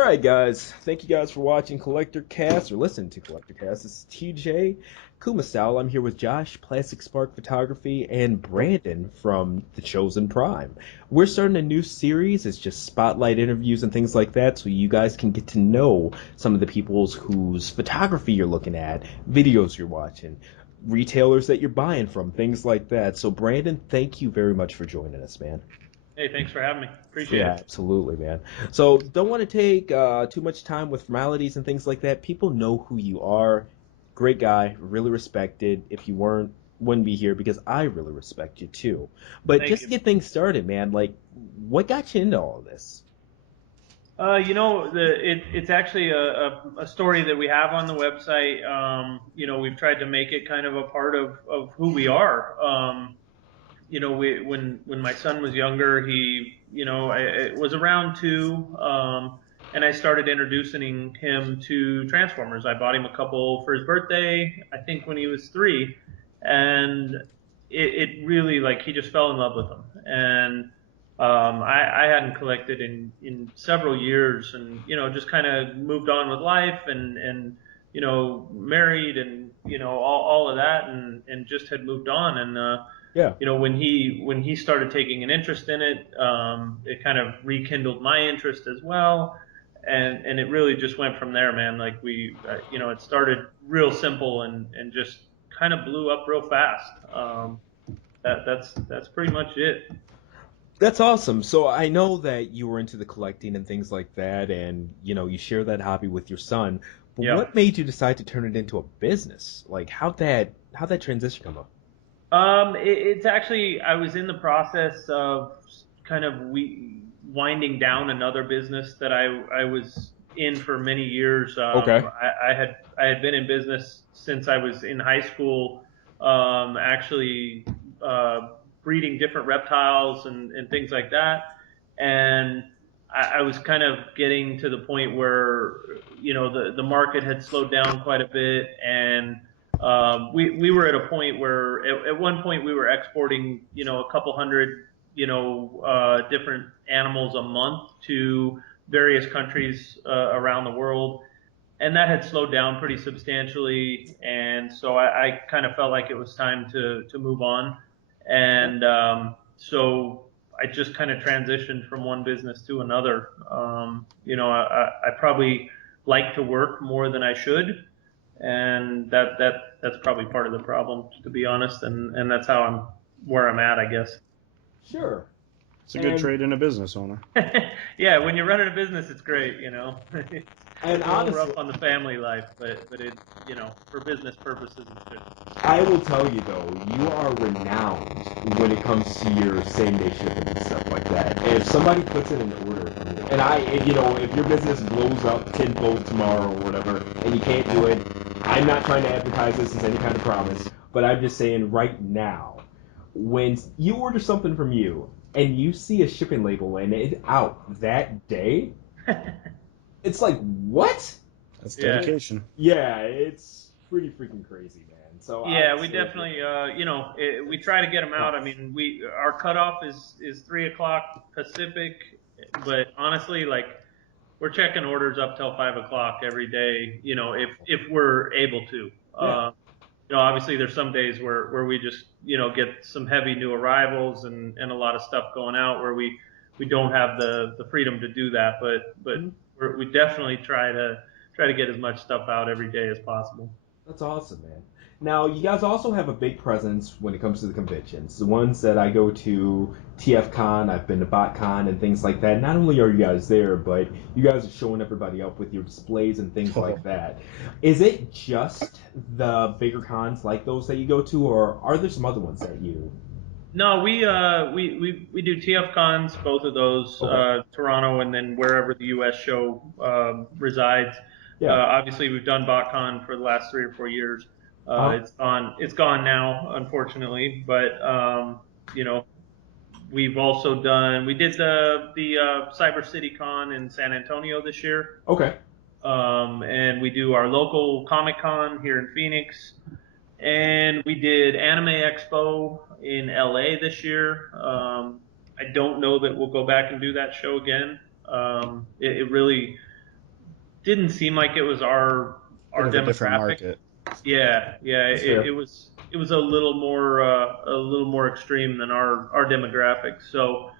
right, guys. Thank you guys for watching Collector Cast or listening to Collector Cast. This is TJ Kumasal. I'm here with Josh, Plastic Spark Photography, and Brandon from The Chosen Prime. We're starting a new series. It's just spotlight interviews and things like that, so you guys can get to know some of the people whose photography you're looking at, videos you're watching, retailers that you're buying from, things like that. So, Brandon, thank you very much for joining us, man. Hey, thanks for having me. Appreciate Yeah, it. absolutely, man. So don't want to take too much time with formalities and things like that. People know who you are. Great guy, really respected. If you weren't, wouldn't be here because I really respect you too. But Thank just to you. get things started, man, like, what got you into all of this? It's actually a story that we have on the website. We've tried to make it kind of a part of who we are. When my son was younger, it was around 2, and I started introducing him to Transformers. I bought him a couple for his birthday, I think when he was 3, and it really, like, he just fell in love with them. And I hadn't collected in several years, and just kind of moved on with life, and married, and all of that, and just had moved on. And Yeah. when he started taking an interest in it, it kind of rekindled my interest as well, and it really just went from there, man. Like, it started real simple, and just kind of blew up real fast. That's pretty much it. That's awesome. So I know that you were into the collecting and things like that, and you share that hobby with your son. But Yeah. what made you decide to turn it into a business? Like, how'd that transition come up? It's actually, I was in the process of kind of winding down another business that I was in for many years. Okay. I had been in business since I was in high school, actually uh, breeding different reptiles and things like that. And I was kind of getting to the point where the market had slowed down quite a bit, and we were at a point where at one point we were exporting a couple hundred different animals a month to various countries around the world, and that had slowed down pretty substantially. And so I kind of felt like it was time to move on. And so I just kind of transitioned from one business to another. I probably like to work more than I should, and that's probably part of the problem, to be honest. And that's how I'm where I'm at, I guess. Sure. It's a good And trade in a business owner. Yeah, when you're running a business, it's great. and It's a little honestly, rough on the family life, but it, for business purposes, it's good. I will tell you though, you are renowned when it comes to your same day shipping and stuff like that. If somebody puts in an order from you, if your business blows up tenfold tomorrow or whatever, and you can't do it, I'm not trying to advertise this as any kind of promise, but I'm just saying right now, when you order something from you and you see a shipping label and it's out that day, it's like, what? That's Yeah. dedication. Yeah, it's pretty freaking crazy, man. So Yeah, I'd we say, definitely, we try to get them out. I mean, our cutoff is 3 o'clock Pacific, but honestly, like, we're checking orders up till 5 o'clock every day. If we're able to. yeah. Obviously there's some days where we just get some heavy new arrivals, and a lot of stuff going out where we don't have the freedom to do that. But Mhm. we definitely try to get as much stuff out every day as possible. That's awesome, man. Now, you guys also have a big presence when it comes to the conventions. The ones that I go to, TFCon, I've been to BotCon and things like that. Not only are you guys there, but you guys are showing everybody up with your displays and things like that. Is it just the bigger cons like those that you go to, or are there some other ones that you? No, we do TF cons, both of those, Okay. Toronto, and then wherever the U.S. show resides. Yeah. Obviously, we've done BotCon for the last 3 or 4 years. Uh, It's gone now, unfortunately. But we've also we did the Cyber City Con in San Antonio this year, okay. and we do our local Comic Con here in Phoenix. And we did Anime Expo in LA this year. I don't know that we'll go back and do that show again. It really, didn't seem like it was Bit our of a different demographic. market. Yeah, yeah, That's fair. it was a little more extreme than our demographic. So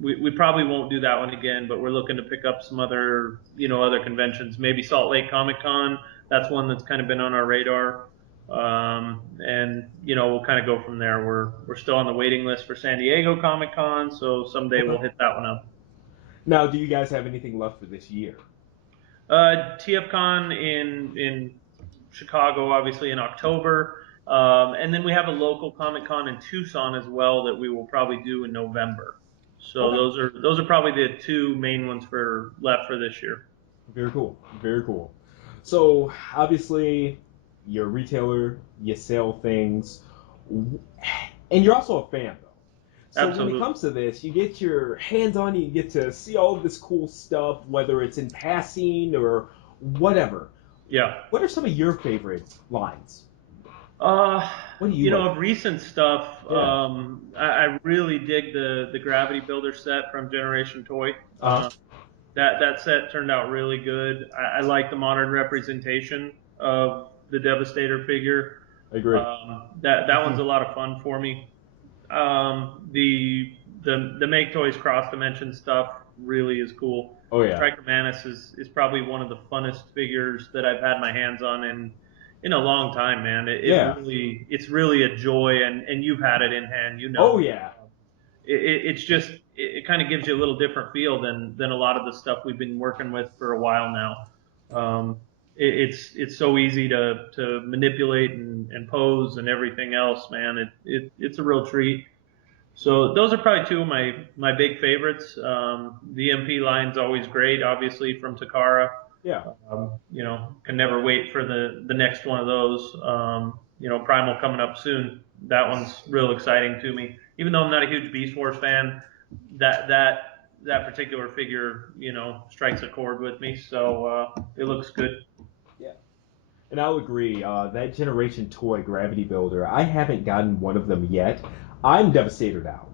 we probably won't do that one again, but we're looking to pick up some other other conventions. Maybe Salt Lake Comic Con. That's one that's kind of been on our radar. And we'll kind of go from there. We're still on the waiting list for San Diego Comic Con, so someday Okay. we'll hit that one up. Now, do you guys have anything left for this year? TFCon in Chicago, obviously in October, and then we have a local Comic Con in Tucson as well that we will probably do in November. So Okay. those are probably the two main ones for left for this year. Very cool. Very cool. So, obviously, you're a retailer, you sell things, and you're also a fan, though. So, when it Absolutely. comes to this, you get your hands on, you get to see all of this cool stuff, whether it's in passing or whatever. Yeah. What are some of your favorite lines? Uh, What do you like? of recent stuff, Yeah. I really dig the Gravity Builder set from Generation Toy. Uh-huh. That set turned out really good. I like the modern representation of the Devastator figure. I agree. That one's a lot of fun for me. The Make Toys Cross Dimension stuff really is cool. Oh, yeah. Striker Manus is probably one of the funnest figures that I've had my hands on in a long time, man. Yeah. It's really a joy, and you've had it in hand, Oh, yeah. it's just it kind of gives you a little different feel than a lot of the stuff we've been working with for a while now. It's so easy to manipulate and pose and everything else, man. It's a real treat. So those are probably two of my big favorites. The MP line's always great, obviously from Takara. Yeah. Can never wait for the next one of those. Primal coming up soon. That one's real exciting to me. Even though I'm not a huge Beast Wars fan, that particular figure, strikes a chord with me. So it looks good. Yeah. And I'll agree. That Generation Toy Gravity Builder, I haven't gotten one of them yet. I'm devastated out.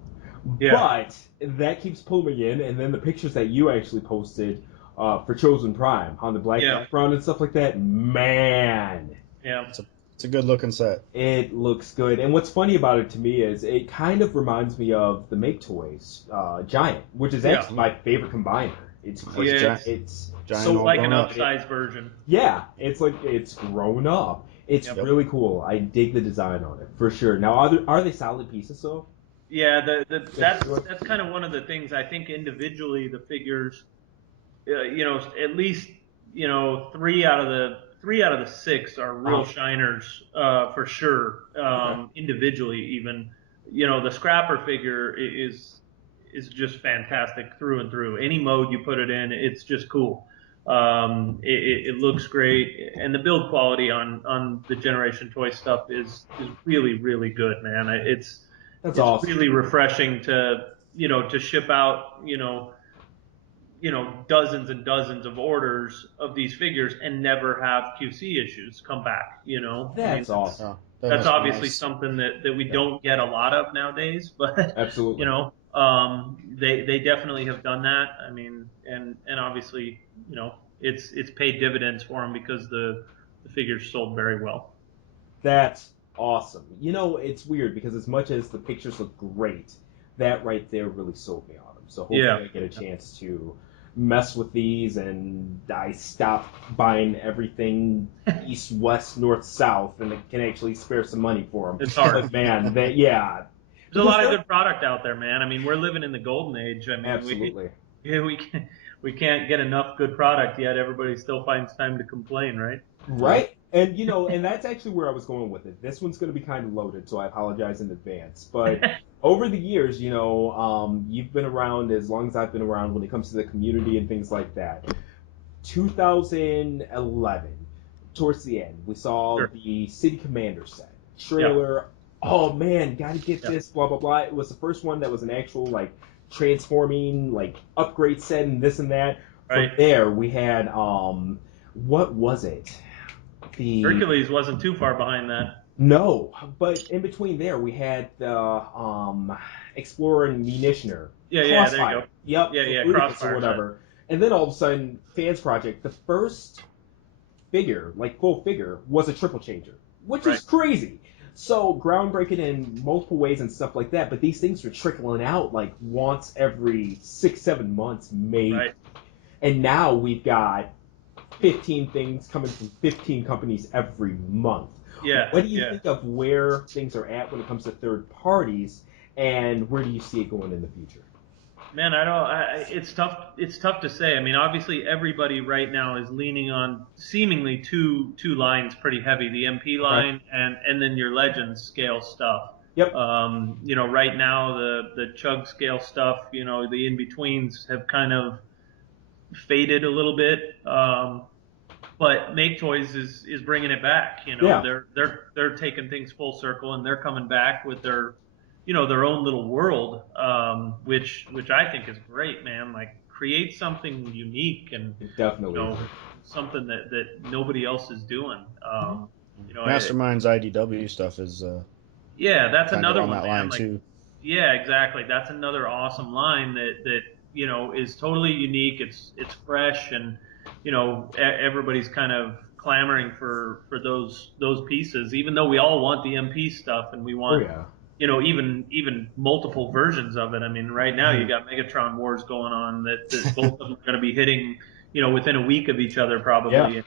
Yeah. But that keeps pulling me in, and then the pictures that you actually posted for Chosen Prime on the black Yeah. background and stuff like that, man, Yeah. It's a good looking set. it looks good. And what's funny about it to me is it kind of reminds me of the Make Toys Giant, which is actually my favorite combiner. It's crazy. Yeah, It's Giant so all like an grown up. upsized version. yeah, it's like it's grown up. It's Yep. really cool. I dig the design on it for sure. Now, are they solid pieces though? Yeah, that's kind of one of the things I think individually the figures, at least three out of the six are real shiners for sure. Individually, even the scrapper figure is just fantastic through and through. Any mode you put it in, it's just cool. It looks great, and the build quality on the Generation Toy stuff is really really good, man. That's It's awesome. really refreshing to ship out dozens and dozens of orders of these figures and never have QC issues come back. That's awesome. That's That's obviously nice. something that we don't get a lot of nowadays, but Absolutely. they definitely have done that. I mean, and obviously, it's paid dividends for them because the figures sold very well. That's awesome. It's weird because as much as the pictures look great, that right there really sold me on them. So hopefully Yeah. I get a chance to mess with these and I stop buying everything east, west, north, south, and can actually spare some money for them. It's hard. But man, yeah. There's a lot of good product out there, man. I mean, we're living in the golden age. I mean, Absolutely. we can't get enough good product yet. Everybody still finds time to complain, right? Right? And and that's actually where I was going with it. This one's going to be kind of loaded, so I apologize in advance. But over the years, you've been around as long as I've been around when it comes to the community and things like that. 2011, towards the end, we saw Sure. the City Commander set trailer. Oh man, gotta get this. Blah blah blah. It was the first one that was an actual transforming upgrade set and this and that. Right. From there, we had what was it? The Hercules wasn't too far behind that. No, but in between there we had the Explorer and Munitioner. Yeah, there you Crossfire. go. Yep. Yeah, for Ludicrous Crossfire or whatever. And then all of a sudden, Fans Project, the first figure, like full figure, was a triple changer, which is Right. crazy. So groundbreaking in multiple ways and stuff like that. But these things are trickling out like once every 6, 7 months, maybe. Right. And now we've got 15 things coming from 15 companies every month. Yeah. What do you Yeah. think of where things are at when it comes to third parties, and where do you see it going in the future? Man, I don't. It's tough. It's tough to say. I mean, obviously, everybody right now is leaning on seemingly two lines pretty heavy: the MP Okay. line and then your Legends scale stuff. Yep. Right now the chug scale stuff, the in betweens have kind of faded a little bit. But Make Toys is bringing it back. Yeah. They're taking things full circle and they're coming back with their own little world, which I think is great, man. Like create something unique and you Definitely. know something that nobody else is doing. You know, it, Mastermind's IDW stuff is yeah, that's kind of another on one, that man. line Like, too. yeah, exactly. That's another awesome line that is totally unique. It's fresh, and everybody's kind of clamoring for those pieces. Even though we all want the MP stuff, and we Oh want yeah. even multiple versions of it. I mean, right now you got Megatron Wars going on that both of them are going to be hitting within a week of each other Yeah. probably.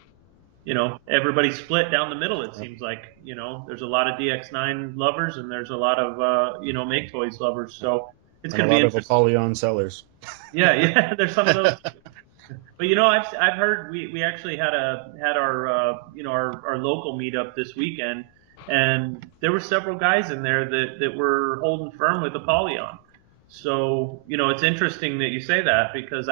Everybody's split down the middle. It seems like, there's a lot of DX9 lovers and there's a lot of, Make Toys lovers. So it's And a going to be lot of interesting. Apollyon sellers. Yeah, yeah. There's some of those. But I've heard we actually had our local meetup this weekend, and there were several guys in there that were holding firm with Apollyon. So it's interesting that you say that because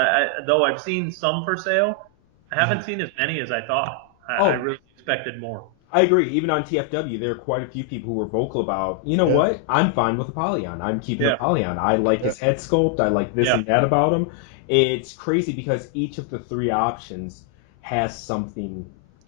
though I've seen some for sale, I haven't seen as many as I thought. I Oh, really expected more. I agree. Even on TFW, there are quite a few people who were vocal about, you know Yeah. what? I'm fine with Apollyon. I'm keeping Yeah, Apollyon. I like Yeah. his head sculpt. I like this yeah, and that about him. It's crazy because each of the three options has something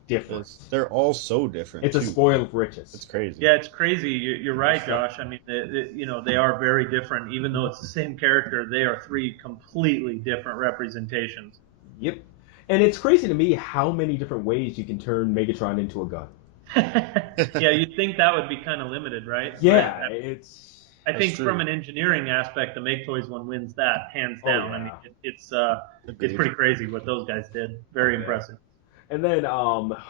different. They're all so different. It's a too. spoil of riches. It's crazy. yeah. It's crazy. You're right, Josh. I mean, they are very different. Even though it's the same character, they are three completely different representations. Yep. And it's crazy to me how many different ways you can turn Megatron into a gun. Yeah, you'd think that would be kind of limited, right? Yeah, But it's. I That's think true. from an engineering aspect, the Make Toys one wins that hands Oh, down. I yeah. mean, it's Agreed. pretty crazy what those guys did. Very Oh, yeah. impressive. And then,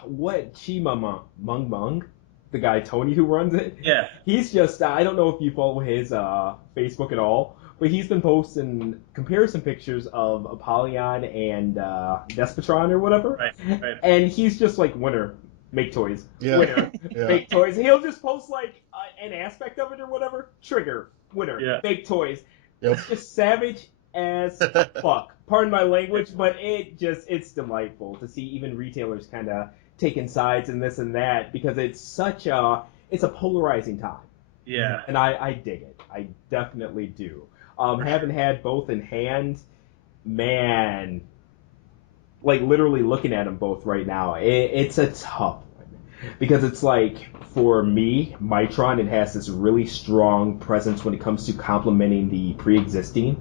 what Mung Mung, the guy Tony who runs it, Yeah, he's just, I don't know if you follow his Facebook at all, but he's been posting comparison pictures of Apollyon and Despotron or whatever. right, right. And he's just like, winner, make toys. Yeah. Winner, Yeah. make toys. He'll just post like an aspect of it or whatever. Trigger, winner, Yeah. make toys. Yep. It's just savage as fuck. Pardon my language, but it's delightful to see even retailers kind of taking sides and this and that because it's a polarizing time. Yeah, And I dig it. I definitely do. Having had both in hand, man, like literally looking at them both right now, it's a tough one because it's like for me, Mitron, it has this really strong presence when it comes to complementing the pre-existing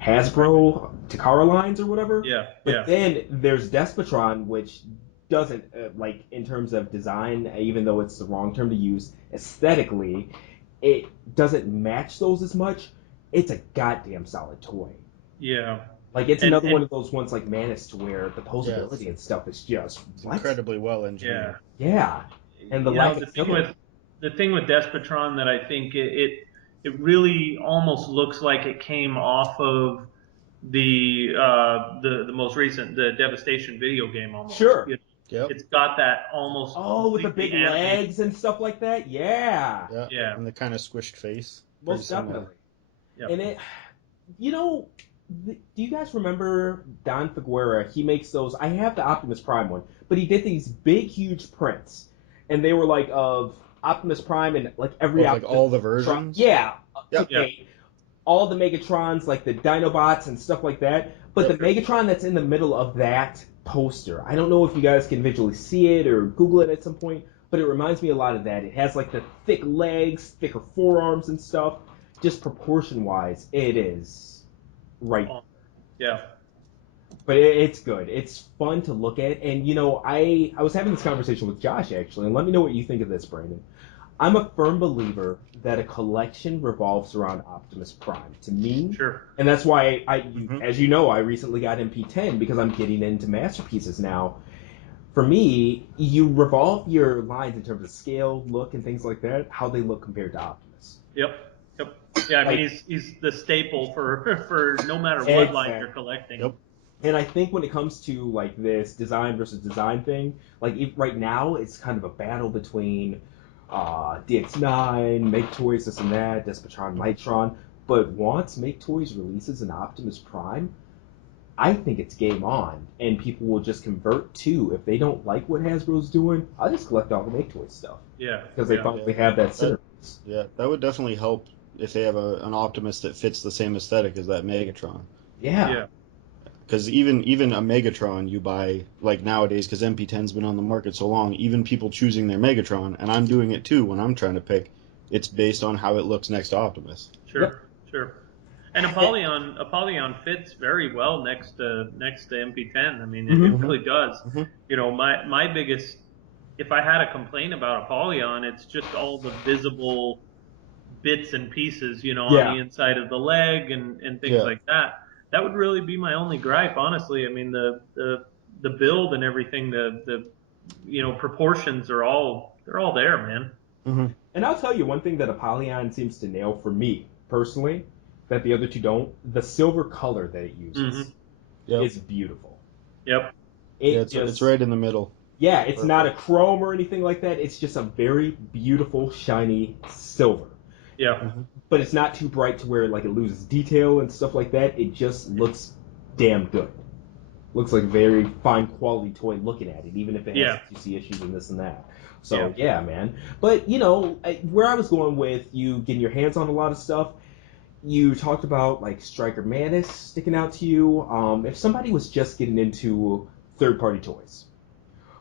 Hasbro Takara lines or whatever. yeah, But yeah, then there's Despotron, which doesn't like in terms of design, even though it's the wrong term to use, aesthetically, it doesn't match those as much. It's a goddamn solid toy. yeah. Like it's And another and one of those ones like Manus to where the posability and stuff is just what? Incredibly well yeah. engineered. Yeah, and the You lack know, of filler. the thing with Despotron that I think it really almost looks like it came off of the most recent the Devastation video game almost. Sure. Yep. It's got that almost Oh, with the completely big animated. legs and stuff like that. Yeah, Yeah. Yeah. And the kind of squished face. most Pretty similar. definitely. Yep. And you know, do you guys remember Don Figuera? He makes those. I have the Optimus Prime one, but he did these big, huge prints, and they were like of Optimus Prime and like every Of, like, Optimus all the Tron- versions? yeah, Yep. to date. All the Megatrons, like the Dinobots and stuff like that. But Yep. the Megatron that's in the middle of that poster, I don't know if you guys can visually see it or Google it at some point, but it reminds me a lot of that. It has like the thick legs, thicker forearms and stuff. Just proportion wise, it is right. Oh, yeah. But it's good. It's fun to look at, and I was having this conversation with Josh actually, and let me know what you think of this, Brandon. I'm a firm believer that a collection revolves around Optimus Prime. To me, Sure. and that's why Mhm. as you know, I recently got MP10 because I'm getting into masterpieces now. For me, you revolve your lines in terms of scale, look, and things like that, how they look compared to Optimus. Yep. Yep. Yeah, I mean Like, he's the staple for for no matter what line you're exactly. collecting. Yep. And I think when it comes to like this design versus design thing, like right now it's kind of a battle between DX9, Make Toys, this and that, Despotron, Nitron. But once Make Toys releases an Optimus Prime, I think it's game on, and people will just convert to, if they don't like what Hasbro's doing, I'll just collect all the Make Toys stuff Yeah. because they Yeah. finally have that That, centerpiece. yeah, that would definitely help if they have an Optimus that fits the same aesthetic as that Megatron. Yeah, Yeah. Because even a Megatron you buy like nowadays, because MP10's been on the market so long, even people choosing their Megatron, and I'm doing it too when I'm trying to pick, it's based on how it looks next to Optimus. yep. Sure. Sure. And Apollyon fits very well next to MP10. I mean, it Hmm. Hmm. really does. Hmm. You know, my biggest, if I had a complaint about Apollyon, it's just all the visible bits and pieces, you know, on Yeah, the inside of the leg and things Yeah. like that. That would really be my only gripe, honestly. I mean, the build and everything, the proportions are all they're all there, man. Hmm. and I'll tell you one thing that Apollyon seems to nail for me personally, that the other two don't. The silver color that it Hmm. uses Yep. is beautiful. Yep. Yeah, It it's just, right in the middle. yeah, It's it's not a perfect. chrome or anything like that. It's just a very beautiful, shiny silver. Yeah. Hmm. But it's not too bright to where like it loses detail and stuff like that. It just looks damn good. Looks like a very fine quality toy looking at it, even if it has Yeah. CC issues and this and that. Yeah. So yeah, man. But where I was going with you getting your hands on a lot of stuff, you talked about like Striker Manus sticking out to you. If somebody was just getting into third-party toys,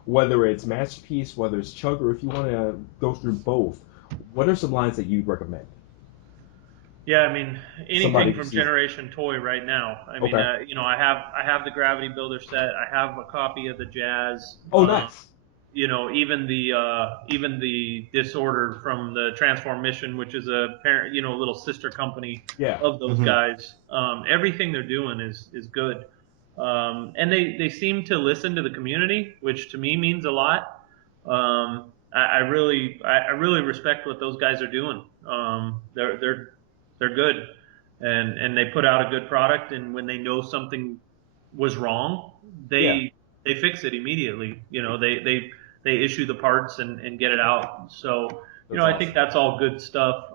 whether it's Masterpiece, whether it's Chug, or if you want to go through both, what are some lines that you'd recommend? Yeah, I mean Somebody anything who from sees. Generation Toy right now. I mean, Okay. I have the Gravity Builder set. I have a copy of the Jazz. Oh, nice. Even the Disorder from the Transform Mission, which is a parent, little sister company Yeah. of those Hmm. guys. Everything they're doing is good, and they seem to listen to the community, which to me means a lot. I really respect what those guys are doing. They're good, and they put out a good product. And when they know something was wrong, Yeah. they fix it immediately. They issue the parts and get it out. So That's I think awesome. that's all good stuff.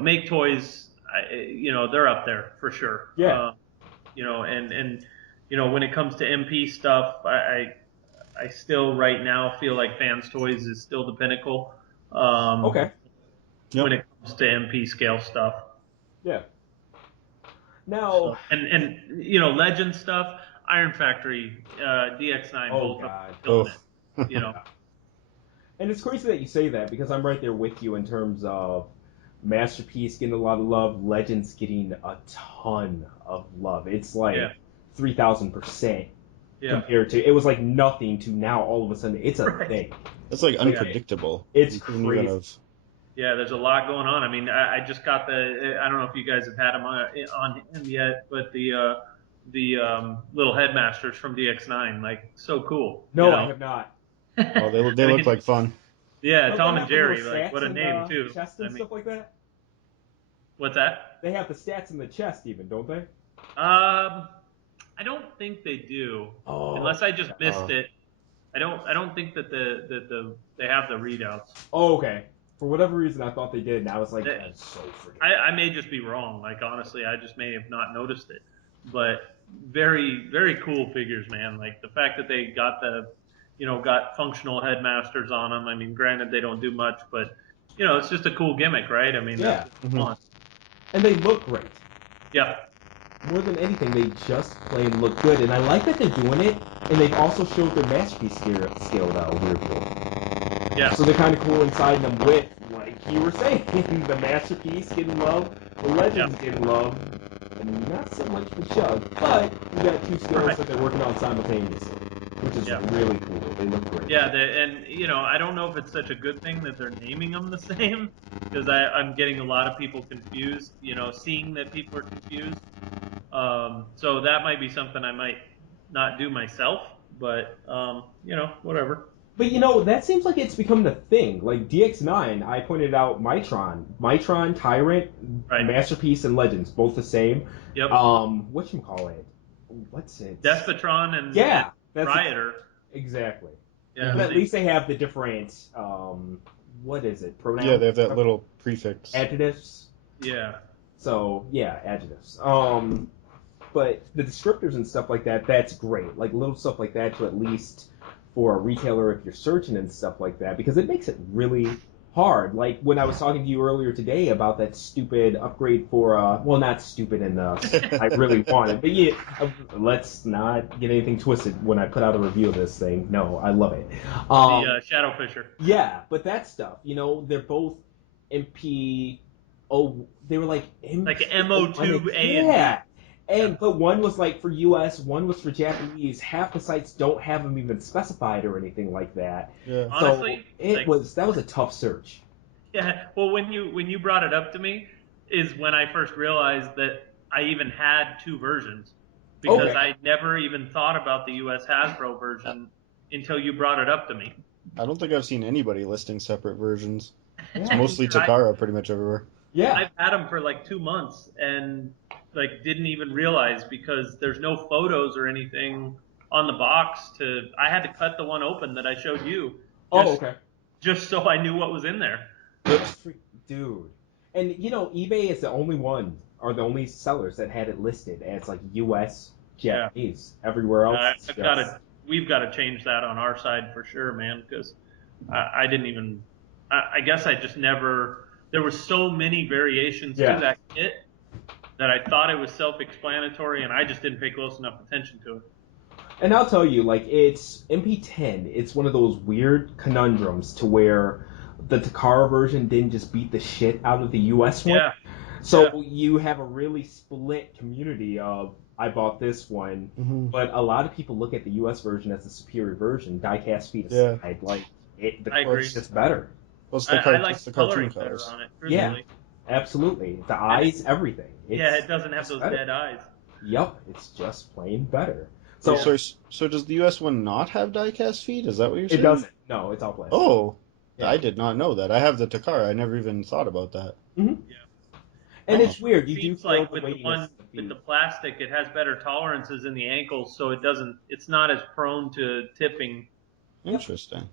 Make toys. They're up there for sure. Yeah. And when it comes to MP stuff, I still right now feel like Fans Toys is still the pinnacle Okay. when Yep. it comes to MP scale stuff. Yeah. Now, So and Legend stuff, Iron Factory, DX9, oh both of them god. killing Oh. it. You know, Yeah. And it's crazy that you say that because I'm right there with you in terms of Masterpiece getting a lot of love, Legends getting a ton of love. It's yeah, like 3,000% yeah, compared to, it was like nothing to now all of a sudden it's a right, thing. That's like Like, unpredictable. it's You couldn't even crazy. have. yeah. There's a lot going on. I mean, I just got I don't know if you guys have had him on him yet, but the little headmasters from DX9, like so cool. No, I have not. Oh, they I look mean, like fun. yeah, Don't they Tom and have the little Jerry, like stats what a in name the too. chest I and mean, stuff like that? what's that? They have the stats in the chest even, don't they? I don't think they do, Oh, unless I just missed Uh, it. I don't think that they have the readouts. oh, okay. For whatever reason, I thought they did, and I was like, That, that's so freaking I may just be wrong. Like honestly, I just may have not noticed it. But very very cool figures, man. Like the fact that they got functional headmasters on them. I mean, granted they don't do much, but it's just a cool gimmick, right? I mean, that's yeah. what we mhm. want. And they look great. Yeah, More than anything, they just plain look good, and I like that they're doing it. And they've also showed their masterpiece scaled out weirdly. yeah, So they're kind of cool inside them with, like you were saying, the masterpiece getting love, the yeah, legends getting love. not so much the chug, but you got two skills Right. that they're working on simultaneously, which is Yeah. really cool. They look great. Yeah, and I don't know if it's such a good thing that they're naming them the same, because I'm getting a lot of people confused. Seeing that people are confused. So that might be something I might not do myself, but whatever. But that seems like it's become the thing. Like DX9, I pointed out Mitron, Tyrant, Right. Masterpiece, and Legends, both the same. Yep. Whatchamacallit? What's it? Despotron and Yeah, that's Rioter. exactly. Yeah. But at least they have the different, what is it? Pronouns? Yeah, they have that little prefix. Adjectives. Yeah. So yeah, adjectives. But the descriptors and stuff like that, that's great. Like little stuff like that to at least for a retailer if you're searching and stuff like that, because it makes it really hard. Like when I was talking to you earlier today about that stupid upgrade for, well, not stupid in the I really want it, but yeah, let's not get anything twisted when I put out a review of this thing. No, I love it. The Shadow Fisher. Yeah, but that stuff, they're both MP. Oh, they were like MP. Like MO2A yeah. and But one was like for US, one was for Japanese. Half the sites don't have them even specified or anything like that. Yeah. Honestly, so that was a tough search. Yeah. Well, when you brought it up to me, is when I first realized that I even had two versions, because Okay. I never even thought about the US Hasbro version until you brought it up to me. I don't think I've seen anybody listing separate versions. It's Yeah. mostly Takara pretty much everywhere. Yeah. I've had them for like 2 months and didn't even realize, because there's no photos or anything on the box I had to cut the one open that I showed you. Okay. Just so I knew what was in there. Dude. And eBay is the only one, or the only sellers that had it listed as like US Japanese. Everywhere else, We've got to change that on our side for sure, man, because I didn't even. I guess I just never. There were so many variations to that kit that I thought it was self-explanatory, and I just didn't pay close enough attention to it. And I'll tell you, like, it's MP10. It's one of those weird conundrums to where the Takara version didn't just beat the shit out of the US one. Yeah. So you have a really split community of, I bought this one, but a lot of people look at the US version as the superior version, die-cast feet aside. Like, the color's just better. Well, I like the coloring cartoon better colors. on it, truthfully. Yeah, absolutely. The eyes, everything. It doesn't have those dead eyes. Yep, it's just plain better. So does the US one not have die-cast feet? Is that what you're saying? It doesn't. No, it's all plastic. Oh, yeah. I did not know that. I have the Takara. I never even thought about that. Mm-hmm. Yeah. And it's weird. You do feel like with the one with the plastic, it has better tolerances in the ankles, so it's not as prone to tipping. Interesting.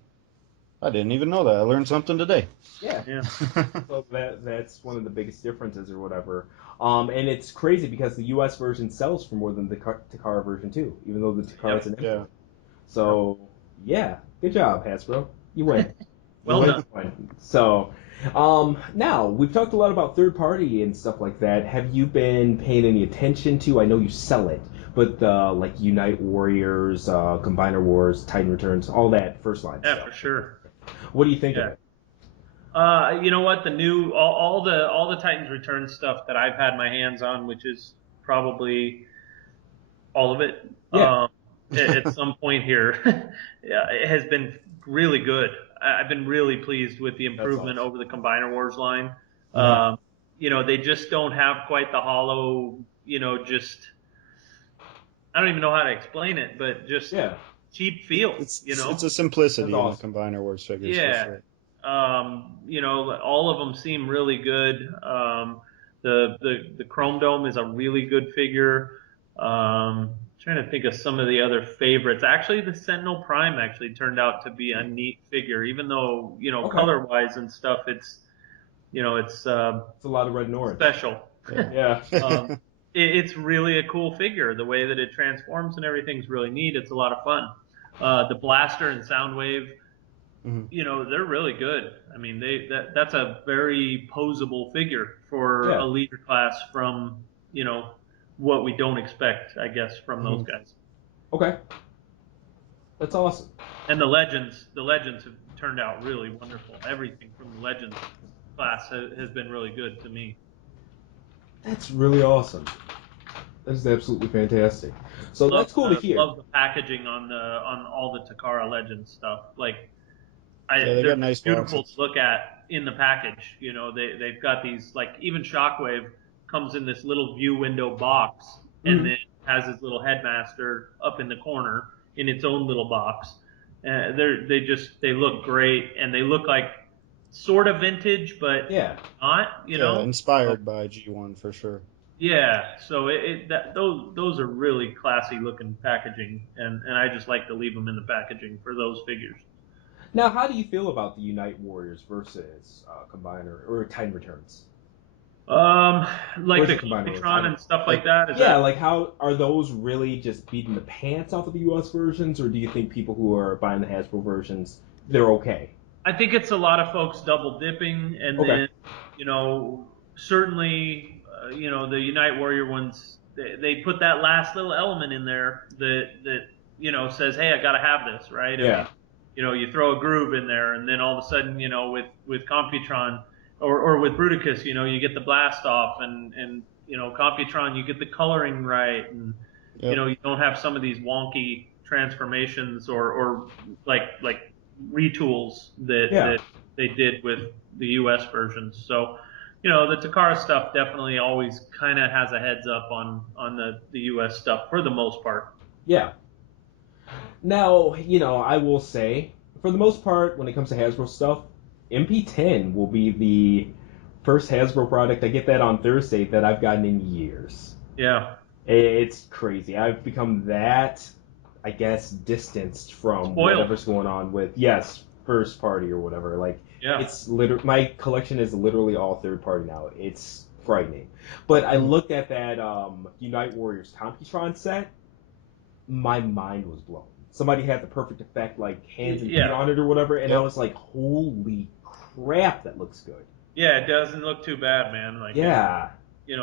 I didn't even know that. I learned something today. Yeah. So that's one of the biggest differences or whatever. And it's crazy because the US version sells for more than the Takara version too, even though the Takara is an import. Yeah. So yeah, good job, Hasbro. You win. Well done. So now we've talked a lot about third party and stuff like that. Have you been paying any attention to? I know you sell it, but like Unite Warriors, Combiner Wars, Titan Returns, all that first line stuff. Yeah, for sure. What do you think of it? You know what? The new all the Titans Return stuff that I've had my hands on, which is probably all of it. Yeah. At some point here, it has been really good. I've been really pleased with the improvement over the Combiner Wars line. They just don't have quite the hollow, just I don't even know how to explain it, but just cheap feel. It's a simplicity in the Combiner Wars figures. Yeah. For sure. All of them seem really good. The Chrome Dome is a really good figure. Trying to think of some of the other favorites. Actually, the Sentinel Prime actually turned out to be a neat figure, even though color-wise and stuff, it's a lot of red and orange. Special. Yeah. It's really a cool figure. The way that it transforms and everything's really neat. It's a lot of fun. The Blaster and Soundwave. They're really good. I mean, that's a very posable figure for a leader class from, what we don't expect, I guess, from those guys. Okay. That's awesome. And the Legends have turned out really wonderful. Everything from the Legends class has been really good to me. That's really awesome. That's absolutely fantastic. So that's cool to hear. Love the packaging on all the Takara Legends stuff. Like Yeah, they they're got just nice beautiful to boxes. look at in the package. You know, they've got these, like, even Shockwave comes in this little view window box, and Mhm. then has his little headmaster up in the corner in its own little box. They look great, and they look like sort of vintage, but Yeah. not. Yeah, So, inspired by G1 for sure. yeah. So those are really classy looking packaging, and I just like to leave them in the packaging for those figures. Now, how do you feel about the Unite Warriors versus Combiner or Titan Returns? Um, Or like is the it Combiner Wars? I Computron don't and know. stuff like Like, that. Is yeah, that? like how are those really just beating the pants off of the US versions, or do you think people who are buying the Hasbro versions, they're okay? I think it's a lot of folks double dipping, and Okay. then certainly the Unite Warrior ones. They put that last little element in there that says, hey, I got to have this, right? I mean, Yeah. you throw a groove in there, and then all of a sudden, with Computron or with Bruticus, you get the blast off, and Computron, you get the coloring right, and Yep. you don't have some of these wonky transformations or like retools Yeah. that they did with the U.S. versions. So, the Takara stuff definitely always kind of has a heads up on the U.S. stuff for the most part. Yeah. Now, I will say, for the most part, when it comes to Hasbro stuff, MP10 will be the first Hasbro product. I get that on Thursday that I've gotten in years. Yeah, It's crazy. I've become that, I guess, distanced from spoiled. whatever's going on with, yes, first party or whatever. Like, Yeah, it's literally, my collection is literally all third party now. It's frightening. But I Mhm. looked at that Unite Warriors Computron set, my mind was blown. Somebody had the perfect effect, like hands and feet yeah, on it or whatever, and I Yep. was like, holy crap, that looks good. yeah. It doesn't look too bad, man. Like, and Yeah.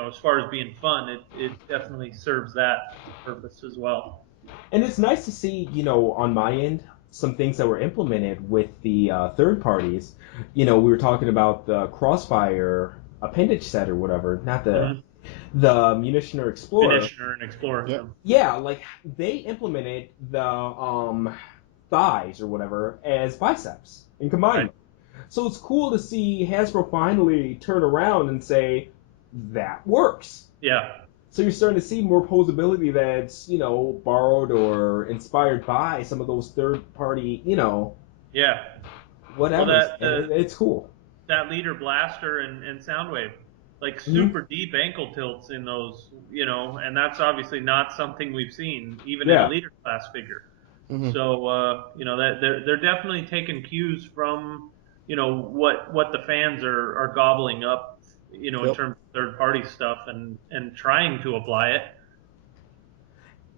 as far as being fun, it definitely serves that purpose as well. And it's nice to see, on my end, some things that were implemented with the third parties. We were talking about the Crossfire appendage set or whatever, not Mm-hmm. the Munitioner Explorer. Finisher and Explorer. Yep. Yeah. Yeah, like they implemented the thighs or whatever as biceps and combined Right. them. So it's cool to see Hasbro finally turn around and say that works. Yeah. So you're starting to see more posability that's, borrowed or inspired by some of those third party, Yeah. Well, whatever's. And it's cool. that leader blaster and Soundwave, like Mm-hmm. super deep ankle tilts in those, and that's obviously not something we've seen even in a Yeah. leader class figure. Hmm. So that they're definitely taking cues from what the fans are gobbling up, in Yep. terms of third party stuff and trying to apply it.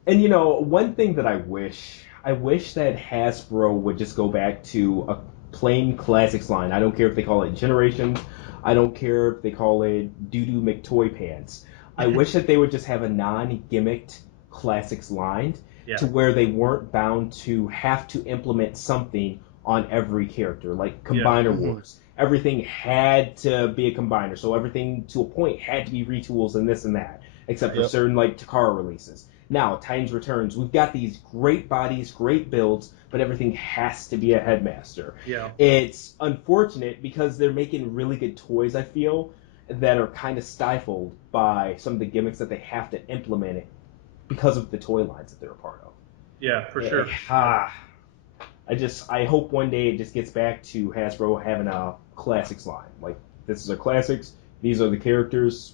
And one thing that I wish that Hasbro would just go back to a plain classics line. I don't care if they call it Generations. I don't care if they call it Doo-Doo McToy Pants. I wish that they would just have a non-gimmicked classics line Yeah. to where they weren't bound to have to implement something on every character, like Yeah. Combiner Hmm. Wars. Everything had to be a combiner, so everything to a point had to be retools and this and that, except for Yep. certain like Takara releases. Now, Titans Returns, we've got these great bodies, great builds, but everything has to be a headmaster. Yeah. It's unfortunate because they're making really good toys, I feel, that are kind of stifled by some of the gimmicks that they have to implement it because of the toy lines that they're a part of. Yeah, for Eh, sure. ah, I hope one day it just gets back to Hasbro having a classics line. Like, this is our classics, these are the characters.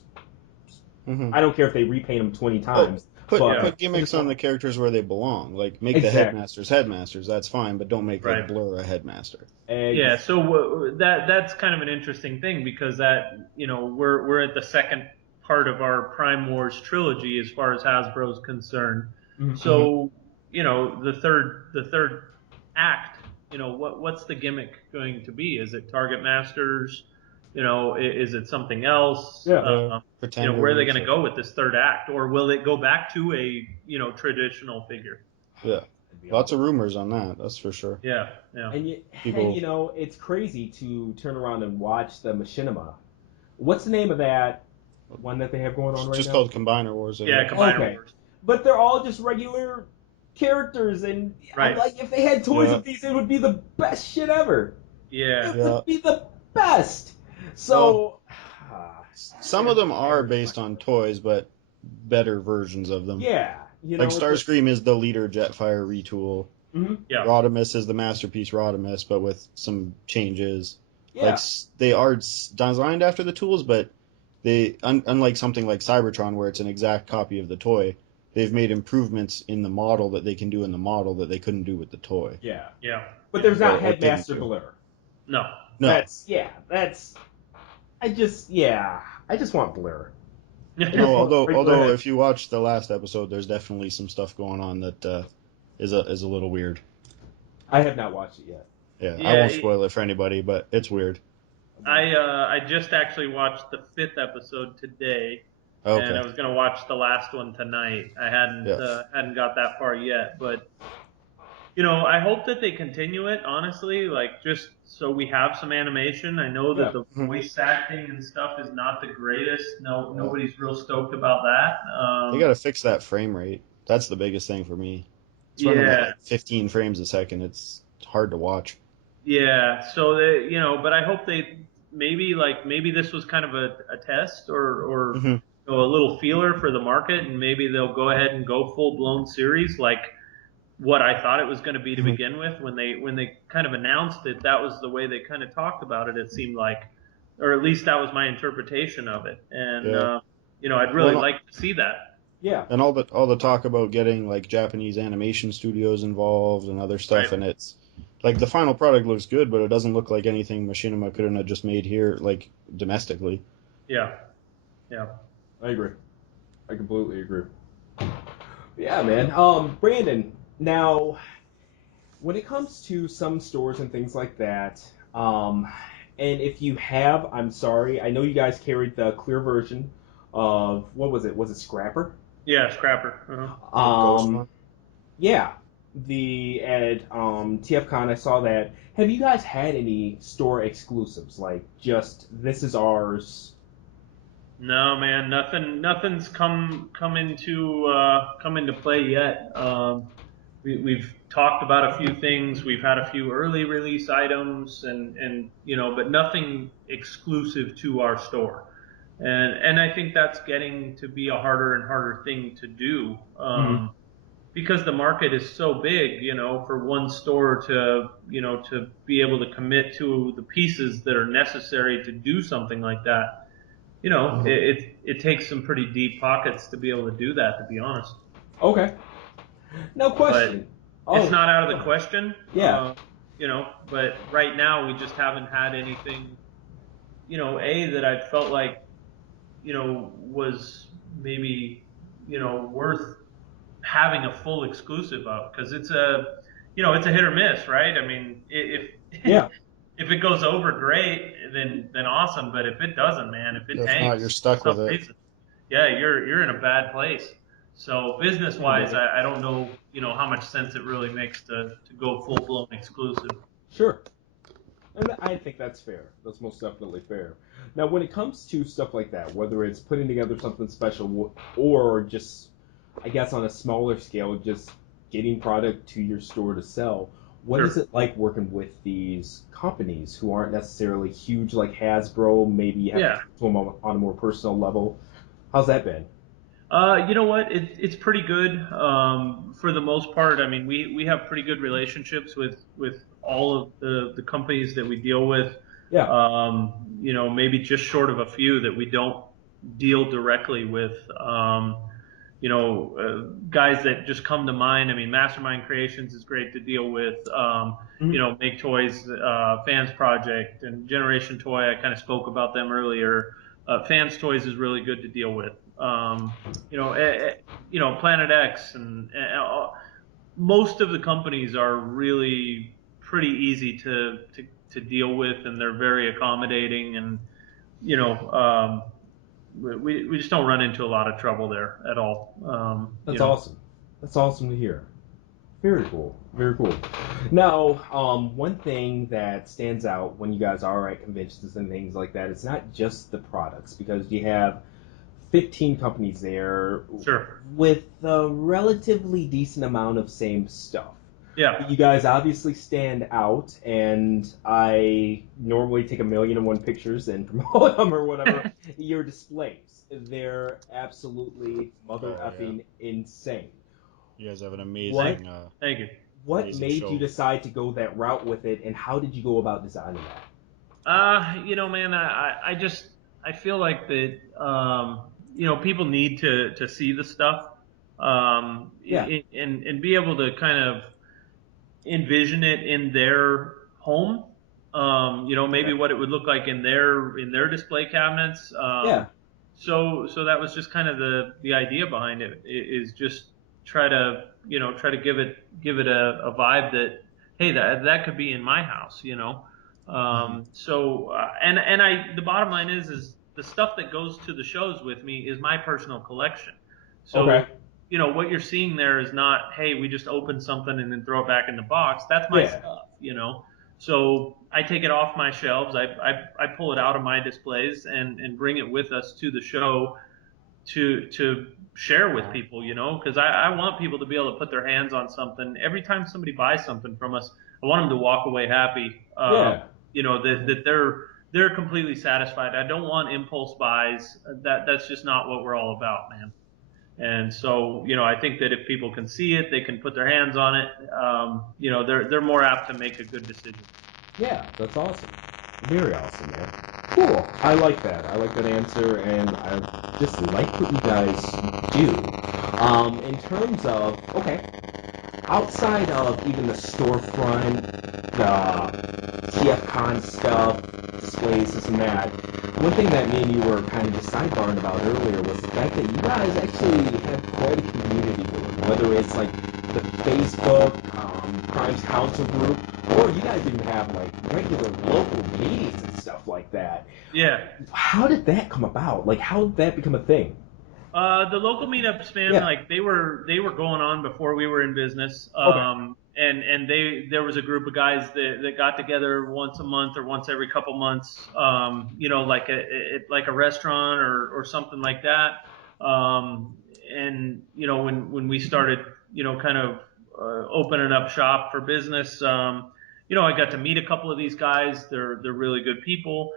Hmm. I don't care if they repaint them 20 But times, put Yeah. but put gimmicks on the characters where they belong. Like make the exactly. headmasters headmasters. That's fine, but don't make Right. like Blur a headmaster. Yeah, Eggs. so that's kind of an interesting thing because that we're at the second part of our Prime Wars trilogy as far as Hasbro's concerned. Mhm. Hmm. So the third act, what's the gimmick going to be? Is it Target Masters? Is it something else? Yeah. Yeah. Where are they Pretenders. going to go with this third act, or will it go back to a traditional figure? Yeah. That'd be Lots of awesome. rumors on that. That's for sure. Yeah, yeah, And People. it's crazy to turn around and watch the machinima. What's the name of that one that they have going on It's right just now? called Combiner Wars. I Yeah, think. Combiner Okay. Wars. But they're all just regular characters, and I'm Right. like, if they had toys Yeah. of these, it would be the best shit ever. Yeah. It Yeah. would be the best. Well, So, some of them are based on toys, but better versions of them. yeah, Like it's a, Starscream is the leader Jetfire retool. mhm, Yeah. Rodimus is the Masterpiece Rodimus, but with some changes. Like yeah, they are designed after the tools, but they unlike something like Cybertron, where it's an exact copy of the toy, they've made improvements in the model that they can do in the model that they couldn't do with the toy. yeah. Yeah. But there's not Or didn't Headmaster do. Blur. No. No, I just want Blur. no. Although Regular if you watch the last episode, there's definitely some stuff going on that is a little weird. I have not watched it yet. Yeah, I Yeah, won't spoil it for anybody, but it's weird. I just actually watched the 5th episode today, and Okay. I was gonna watch the last one tonight. I Yeah. hadn't got that far yet, but I hope that they continue it. Honestly, like just so we have some animation. I know Yeah. that the Mhm. voice acting and stuff is not the greatest. No, Yeah. nobody's real stoked about that. They got to fix that frame rate. That's the biggest thing for me. It's running at Yeah, like 15 frames a second. It's hard to watch. yeah. So but I hope they maybe this was kind of a test or Hmm. a little feeler for the market, and maybe they'll go ahead and go full blown series like what I thought it was going to be to Hmm. begin with when they kind of announced it. That was the way they kind of talked about it. It seemed like, or at least that was my interpretation of it. And Yeah. I'd really Well, like to see that. Yeah. and all the talk about getting like Japanese animation studios involved and other stuff, Right. and it's like the final product looks good, but it doesn't look like anything Machinima couldn't have just made here, like domestically. Yeah. Yeah. I agree. I completely agree. Yeah, man. Brandon, now when it comes to some stores and things like that, and if you have, I'm sorry, I know you guys carried the clear version of what was it? Was it Scrapper? Yeah. Scrapper. Ghost Um, Run. yeah, the at TFCon I saw that. Have you guys had any store exclusives like just this is ours? No, man, nothing's come into play yet. We've talked about a few things. We've had a few early release items, and but nothing exclusive to our store. And I think that's getting to be a harder and harder thing to do. Mm-hmm. Because the market is so big, for one store to be able to commit to the pieces that are necessary to do something like that, it takes some pretty deep pockets to be able to do that, to be honest. Okay, no But question. it's Oh, not out of the question. yeah. But right now we just haven't had anything, that I felt like, was maybe, worth having a full exclusive of, because it's a hit or miss, right? I mean, if Yeah. if it goes over, great, then awesome. But if it doesn't, man, if it If not, you're tanks for stuck with some it. reason, yeah, you're in a bad place. So business wise, I don't know, how much sense it really makes to go full blown exclusive. Sure. And I think that's fair. That's most definitely fair. Now, when it comes to stuff like that, whether it's putting together something special or just, I guess, on a smaller scale, just getting product to your store to sell, what is Sure. it like working with these companies who aren't necessarily huge like Hasbro? Maybe you have to Yeah. talk to them on a more personal level. How's that been? You know what? It's pretty good for the most part. I mean, we have pretty good relationships with all of the companies that we deal with. Yeah. Maybe just short of a few that we don't deal directly with. Guys that just come to mind. I mean, Mastermind Creations is great to deal with. Mhm. Make Toys, Fans Project, and Generation Toy. I kind of spoke about them earlier. Fans Toys is really good to deal with. Planet X and most of the companies are really pretty easy to deal with, and they're very accommodating, and you know, we just don't run into a lot of trouble there at all. That's awesome. That's awesome to hear. Very cool. Very cool. Now, one thing that stands out when you guys are at conventions and things like that, it's not just the products because you have 15 companies there Sure. with a relatively decent amount of same stuff. Yeah. You guys obviously stand out, and I normally take 1,000,001 pictures and promote them or whatever. Your displays, they're absolutely mother Oh yeah, effing insane. you guys have an What amazing, Thank you. what amazing made you show. decide to go that route with it, and how did you go about designing that? Man, I just I feel like that people need to see the stuff, Yeah, and be able to kind of envision it in their home. Maybe okay, what it would look like in their display cabinets. yeah, So that was just kind of the idea behind it, is just try to give it a vibe that, hey, that could be in my house. Hmm. And I the bottom line is the stuff that goes to the shows with me is my personal collection. okay, So what you're seeing there is not, hey, we just open something and then throw it back in the box. That's my yeah, stuff. So I take it off my shelves. I pull it out of my displays and bring it with us to the show to share with people, because I want people to be able to put their hands on something. Every time somebody buys something from us, I want them to walk away happy. yeah. That they're completely satisfied. I don't want impulse buys. That's just not what we're all about, man. And so, I think that if people can see it, they can put their hands on it. They're more apt to make a good decision. Yeah, that's awesome. Very awesome, man. Cool. I like that. I like that answer, and I just like what you guys do. In terms of, okay, outside of even the storefront, the TFCon stuff, displays, this and that, one thing that me and you were kind of just sidebarring about earlier was the fact that you guys actually have quite a community going, whether it's like the Facebook Crimes Council group, or you guys even have like regular local meetings and stuff like that. Yeah. How did that come about? Like, how did that become a thing? The local meetups, man, Yeah. like they were going on before we were in business. Okay. And there was a group of guys that got together once a month or once every couple months, like a restaurant or something like that. And when we started, kind of opening up shop for business, I got to meet a couple of these guys. They're really good people.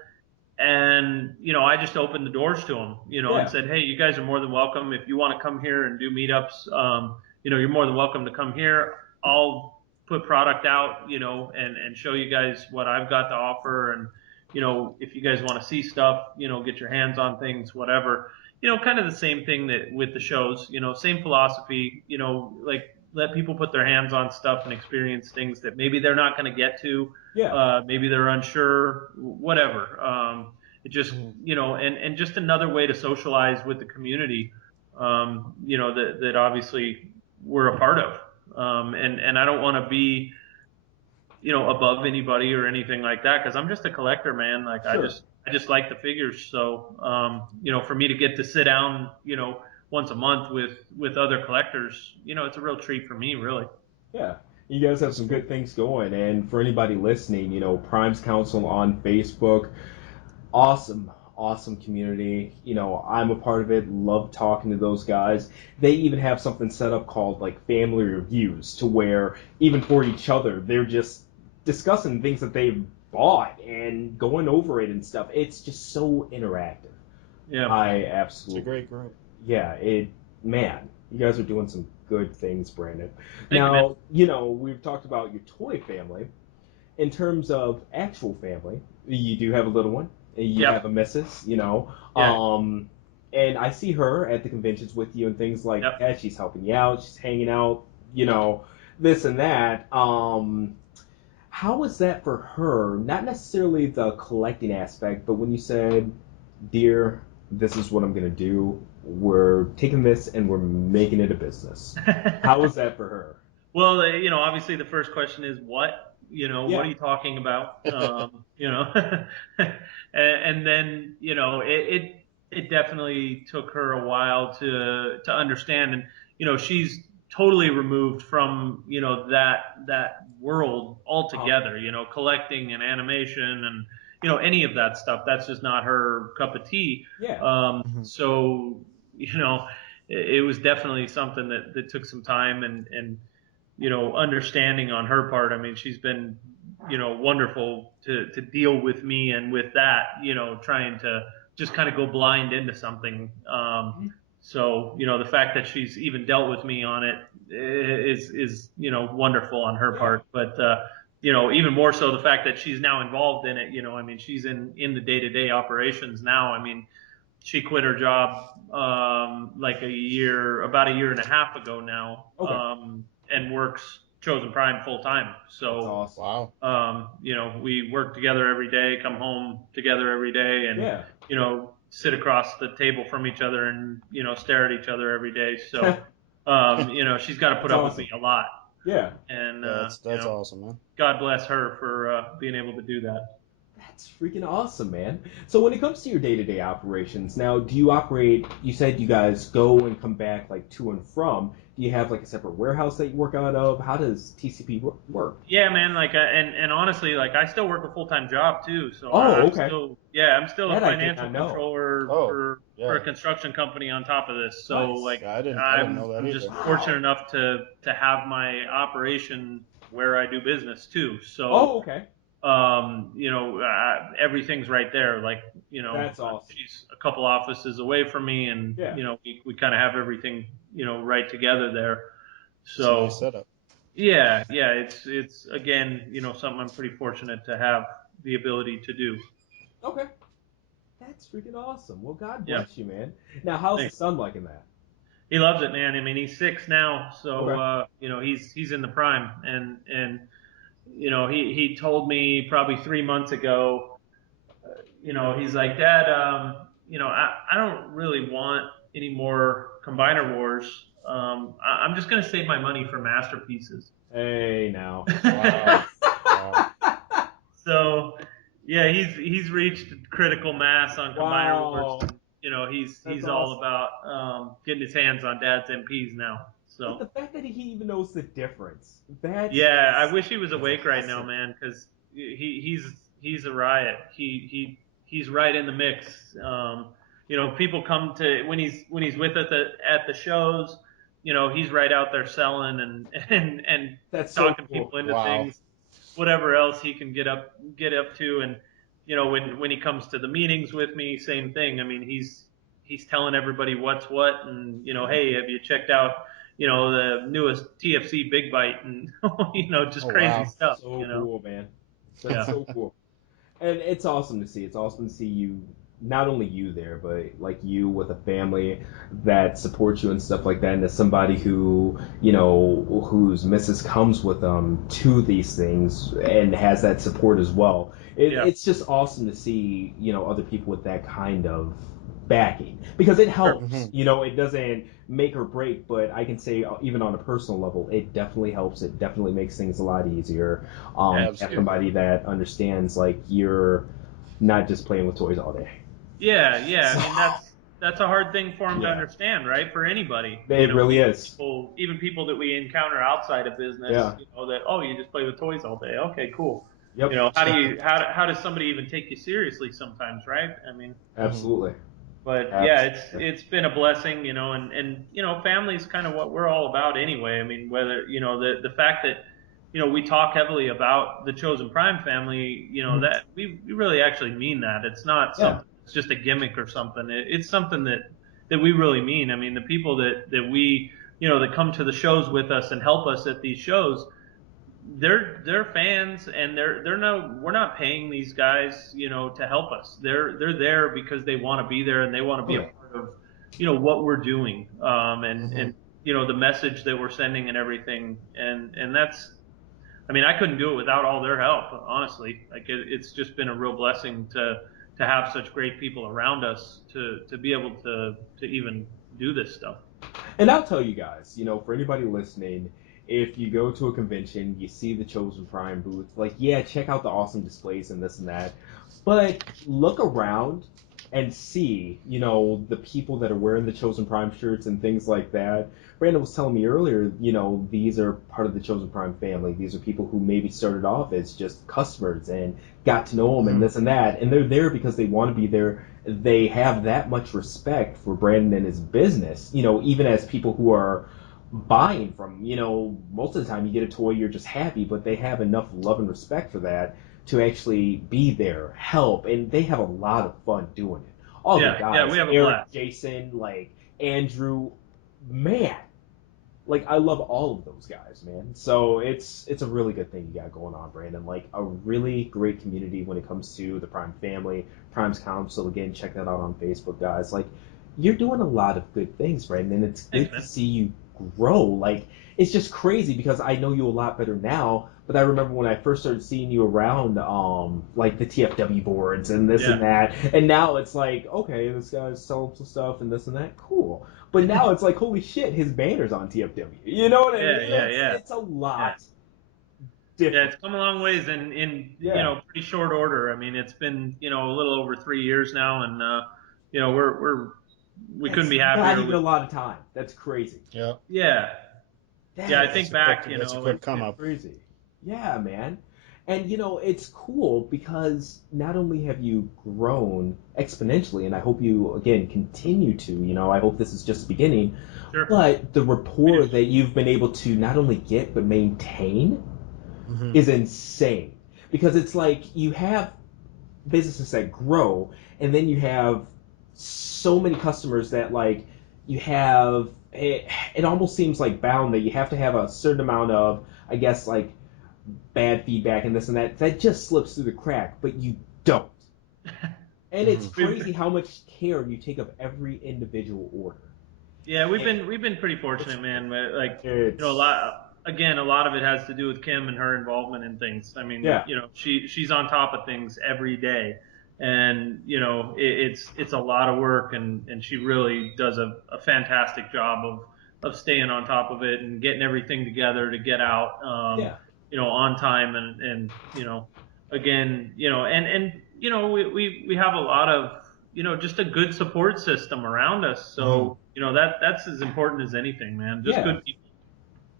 And I just opened the doors to them, and Yeah. said, hey, you guys are more than welcome. If you want to come here and do meetups, you're more than welcome to come here. I'll put product out, and show you guys what I've got to offer. And if you guys want to see stuff, get your hands on things, whatever. Kind of the same thing that with the shows, same philosophy. Like, let people put their hands on stuff and experience things that maybe they're not going to get to. Yeah. Maybe they're unsure, whatever. It just, Mhm. and just another way to socialize with the community, that obviously we're a part of. And I don't want to be, above anybody or anything like that, because I'm just a collector, man. Like, Sure. I just like the figures. So, for me to get to sit down, once a month with other collectors, it's a real treat for me, really. Yeah. You guys have That's some cool. good things going, and for anybody listening, Primes Council on Facebook, awesome, awesome community. I'm a part of it. Love talking to those guys. They even have something set up called like family reviews, to where even for each other, they're just discussing things that they've bought and going over it and stuff. It's just so interactive. Yeah. I It's a absolutely, great group. yeah, man, you guys are doing some good things, Brandon. Thank you, man. Now, we've talked about your toy family. In terms of actual family, you do have a little one. You Yep. have a missus. Yeah. And I see her at the conventions with you and things like Yep. that. She's helping you out. She's hanging out. This and that. How was that for her? Not necessarily the collecting aspect, but when you said, "Dear, this is what I'm gonna do. We're taking this and we're making it a business." How was that for her? Well, obviously the first question is what? What are Yeah. you talking about? And then, it definitely took her a while to understand. And, she's totally removed from, that world Okay. altogether, collecting and animation and, any of that stuff. That's just not her cup of tea. Yeah. So, it was definitely something that took some time and understanding on her part. I mean, she's been, wonderful to deal with me and with that, trying to just kind of go blind into something. So, the fact that she's even dealt with me on it is wonderful on her part. But, even more so the fact that she's now involved in it, I mean, she's in the day-to-day operations now. I mean, she quit her job, like about a year and a half ago now. Okay. And works Chosen Prime full time. So, That's awesome. Wow. we work together every day, come home together every day, and Yeah. sit across the table from each other and stare at each other every day. So, she's got to put That's up awesome. with me a lot, Yeah. and Yeah, that's awesome, man. God bless her for being able to do that. That's freaking awesome, man. So when it comes to your day-to-day operations, now do you operate? You said you guys go and come back like to and from. Do you have like a separate warehouse that you work out of? How does TCP work? Yeah, man. Like, and honestly, like, I still work a full-time job too. So Oh, I'm okay. I'm still a That I did financial not know. controller Oh, for yeah. a construction company on top of this. So Nice. like, Yeah, I didn't know that I'm just either. fortunate enough to have my operation where I do business too. So, Oh, okay. everything's right there. Like, That's awesome. she's a couple offices away from me, and Yeah. we kind of have everything right together there. It's a nice So. setup. Yeah, it's again, something I'm pretty fortunate to have the ability to do. Okay. That's freaking awesome. Well, God Yeah, bless you, man. Now, how's the thanks. son liking that? He loves it, man. I mean, he's 6 now, so Okay. he's in the prime, and he told me probably 3 months ago, he's like, Dad, I don't really want any more Combiner Wars. I'm just gonna save my money for masterpieces. Hey, now. Wow. Wow. So, yeah, he's reached critical mass on Combiner Wars. Wow. And, he's That's all awesome. about getting his hands on Dad's MPs now. But So, the fact that he even knows the difference, that's yeah, I just, wish he was that's awake right now, awesome. man, because he's a riot. He's right in the mix. People come to when he's with us at the shows. He's right out there selling and That's so talking cool. people into Wow. things, whatever else he can get up to. And when he comes to the meetings with me, same thing. I mean, he's telling everybody what's what, and hey, have you checked out the newest TFC Big Bite, and just Oh, crazy wow. stuff. So cool, man. That's Yeah. so cool. And it's awesome to see. It's awesome to see you, not only you there, but like you with a family that supports you and stuff like that, and as somebody who, whose missus comes with them to these things and has that support as well. Yeah. It's just awesome to see, other people with that kind of backing because it helps. Mhm. It doesn't make or break, but I can say even on a personal level, it definitely helps. It definitely makes things a lot easier. Have Absolutely. somebody that understands like you're not just playing with toys all day. Yeah. I mean, that's a hard thing for him to Yeah, understand, right? For anybody, it really is. even people that we encounter outside of business, Yeah. that, oh, you just play with toys all day. Okay, cool. Yep. How does somebody even take you seriously sometimes, right? I mean, Mhm. Absolutely. but yeah, Absolutely. it's been a blessing, and family's kind of what we're all about anyway. I mean, whether the fact that we talk heavily about the Chosen Prime family, Mhm. that we really actually mean that. It's not Yeah. something that's just a gimmick or something. It's something that we really mean. I mean, the people that we that come to the shows with us and help us at these shows, they're fans, and they're no we're not paying these guys to help us. They're there because they want to be there, and they want to Oh be a yeah. part of what we're doing, and Mhm. the message that we're sending and everything. And that's, I mean, I couldn't do it without all their help, honestly. Like, it's just been a real blessing to have such great people around us to be able to even do this stuff. And I'll tell you guys, for anybody listening, if you go to a convention, you see the Chosen Prime booth, like, yeah, check out the awesome displays and this and that. But look around and see, the people that are wearing the Chosen Prime shirts and things like that. Brandon was telling me earlier, these are part of the Chosen Prime family. These are people who maybe started off as just customers and got to know them and this and that, and they're there because they want to be there. They have that much respect for Brandon and his business, even as people who are buying from, most of the time you get a toy, you're just happy, but they have enough love and respect for that to actually be there, help, and they have a lot of fun doing it. All the guys, we have a Eric, blast. Jason, like Andrew, man, like I love all of those guys, man. So it's a really good thing you got going on, Brandon. Like a really great community when it comes to the Prime family, Prime's Council. Again, check that out on Facebook, guys. Like you're doing a lot of good things, Brandon. It's good to see you grow. Like it's just crazy because I know you a lot better now. But I remember when I first started seeing you around, like the TFW boards and this and that, and now it's like, okay, this guy's selling some stuff and this and that, cool. But now it's like, holy shit, his banner's on TFW. You know what I mean? It's a lot different. Yeah, it's come a long ways in pretty short order. I mean, it's been a little over 3 years now, and we couldn't be happier. Not even a lot of time. That's crazy. Yeah. Yeah. I think back, it's a quick come up. Crazy. Yeah, man. And it's cool because not only have you grown exponentially, and I hope you again continue to. I hope this is just the beginning. Sure. But the rapport that you've been able to not only get but maintain is insane. Because it's like you have businesses that grow, and then you have so many customers that like you have. It almost seems like bound that you have to have a certain amount of, I guess, like bad feedback and this and that just slips through the crack, but you don't. And it's crazy how much care you take of every individual order. Yeah, we've been pretty fortunate, man. Like a lot of it has to do with Kim and her involvement in things. I mean, she's on top of things every day, and it's a lot of work, and she really does a fantastic job of staying on top of it and getting everything together to get out on time, and again, we have a lot of just a good support system around us. So that's as important as anything, man. Just good people.